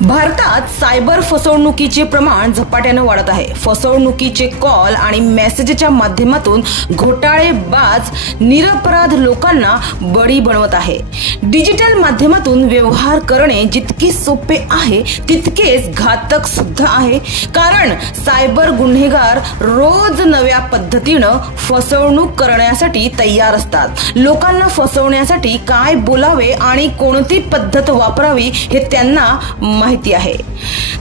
भारतात सायबर फसवणुकीचे प्रमाण झपाट्याने वाढत आहे। फसवणुकीचे कॉल आणि मेसेजच्या माध्यमातून घोटाळेबाज निरपराध लोकांना बळी बनवत आहे। डिजिटल माध्यमातून व्यवहार करणे जितके सोपे आहे तितकेच घातक सुद्धा आहे, कारण सायबर गुन्हेगार रोज नव्या पद्धतीने फसवणूक करण्यासाठी तयार असतात। लोकांना फसवण्यासाठी काय बोलावे आणि कोणती पद्धत वापरावी हे त्यांना माहिती आहे।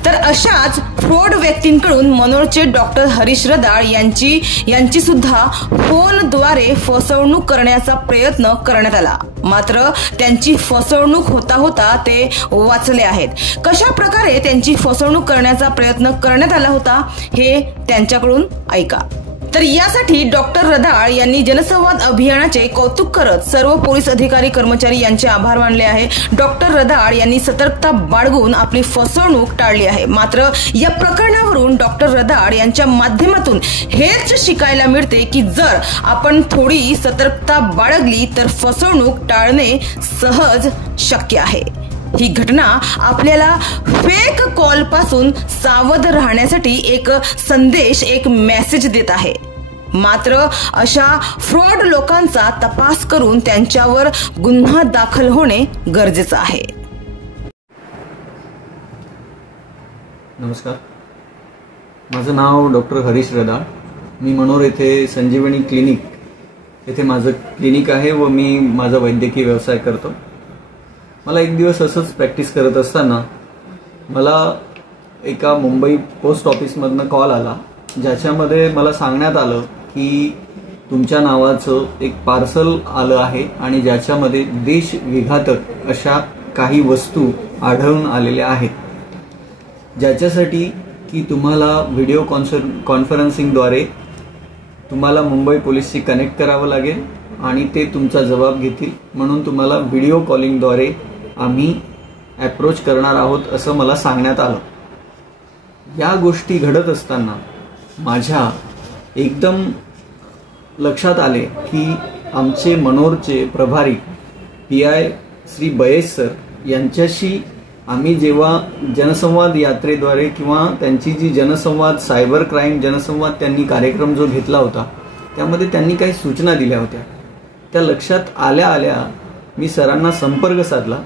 तर अशाच फ्रॉड व्यक्तींकडून मनोरचे डॉक्टर हरीश रदाळ यांची सुद्धा फोनद्वारे फसवणूक करण्याचा प्रयत्न करण्यात आला, मात्र त्यांची फसवणूक होता होता ते वाचले आहेत। कशा प्रकारे त्यांची फसवणूक करण्याचा प्रयत्न करण्यात आला होता हे त्यांच्याकडून ऐका। तर यासाठी डॉक्टर रदाळ यांनी जनसंवाद अभियानाचे कौतुक करत सर्व पोलीस अधिकारी कर्मचारी यांचे आभार मानले आहे। डॉक्टर रदाळ यांनी सतर्कता बाळगून आपली फसवणूक टाळली आहे। मात्र या प्रकरणावरून डॉक्टर रदाळ यांच्या माध्यमातून हेच शिकायला मिळते की जर आपण थोडी सतर्कता बाळगली तर फसवणूक टाळणे सहज शक्य आहे। ही घटना आपल्याला फेक कॉल पासून सावध राहण्यासाठी एक संदेश, एक मेसेज देत आहे। मात्र अशा फ्रॉड लोकांचा तपास करून त्यांच्यावर गुन्हा दाखल होणे गरजेचे आहे। नमस्कार, माझं नाव डॉक्टर हरीश रदाळ। मी मनोर येथे संजीवनी क्लिनिक येथे माझं क्लिनिक आहे व मी माझा वैद्यकीय व्यवसाय करतो। मला एक दिवस असंच प्रॅक्टिस करत असताना मला एका मुंबई पोस्ट ऑफिसमधनं कॉल आला, ज्याच्यामध्ये मला सांगण्यात आलं की तुमच्या नावाचं एक पार्सल आलं आहे आणि ज्याच्यामध्ये देशविघातक अशा काही वस्तू आढळून आलेल्या आहेत, ज्याच्यासाठी की तुम्हाला व्हिडिओ कॉन्फरन्सिंगद्वारे तुम्हाला मुंबई पोलीसशी कनेक्ट करावं लागेल आणि ते तुमचा जबाब घेतील, म्हणून तुम्हाला व्हिडिओ कॉलिंगद्वारे आम्ही अप्रोच करणार आहोत असं मला सांगण्यात आलं। या गोष्टी घडत असताना माझ्या एकदम लक्षात आले की आमचे मनोरचे प्रभारी PI श्री बयेश सर यांच्याशी आम्ही जेव्हा जनसंवाद यात्रेद्वारे किंवा त्यांची जी जनसंवाद सायबर क्राईम जनसंवाद त्यांनी कार्यक्रम जो घेतला होता त्यामध्ये त्यांनी काही सूचना दिल्या होत्या, त्या लक्षात आल्या मी सरांना संपर्क साधला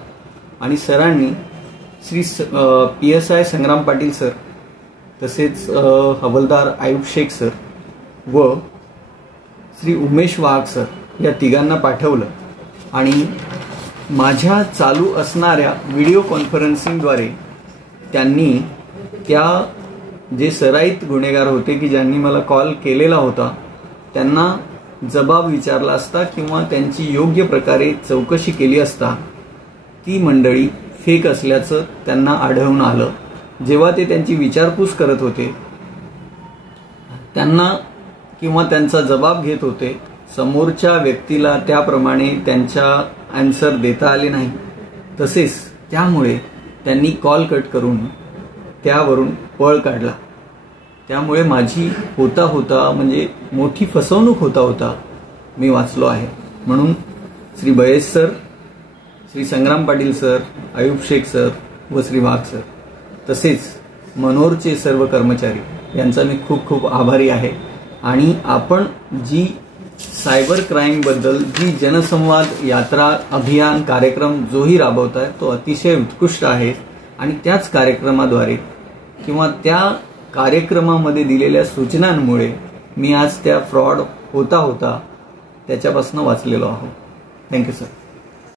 आणि सरांनी श्री PSI संग्राम पाटील सर, तसेच हवालदार आयुब शेख सर व श्री उमेश वाघ सर या तिघांना पाठवलं आणि माझ्या चालू असणाऱ्या व्हिडिओ कॉन्फरन्सिंगद्वारे त्यांनी त्या जे सराईत गुन्हेगार होते की ज्यांनी मला कॉल केलेला होता त्यांना जबाब विचारला असता किंवा त्यांची योग्य प्रकारे चौकशी केली असता ती मंडळी फेक असल्याचं त्यांना आढळून आलं। जेव्हा ते त्यांची विचारपूस करत होते त्यांना किंवा त्यांचा जबाब घेत होते, समोरच्या व्यक्तीला त्याप्रमाणे त्यांच्या आन्सर देता आले नाही, तसेच त्यामुळे त्यांनी कॉल कट करून त्यावरून पळ काढला। त्यामुळे माझी होता म्हणजे मोठी फसवणूक होता मी वाचलो आहे। म्हणून Shri बयेश sir, Shri Sangram Patil sir, Ayub Shaikh sir व श्री वाघ सर तसेच मनोरचे सर्व कर्मचारी यांचा मी खूप खूप आभारी आहे। आणि आपण जी सायबर क्राईम बद्दल जी जनसंवाद यात्रा अभियान कार्यक्रम जोही राबवताय तो अतिशय उत्कृष्ट आहे आणि त्याच कार्यक्रमाद्वारे किंवा त्या कार्यक्रमामध्ये दिलेल्या सूचनांमुळे मी आज त्या फ्रॉड होता त्याच्यापासून वाचलेलो आहोत। Thank you sir.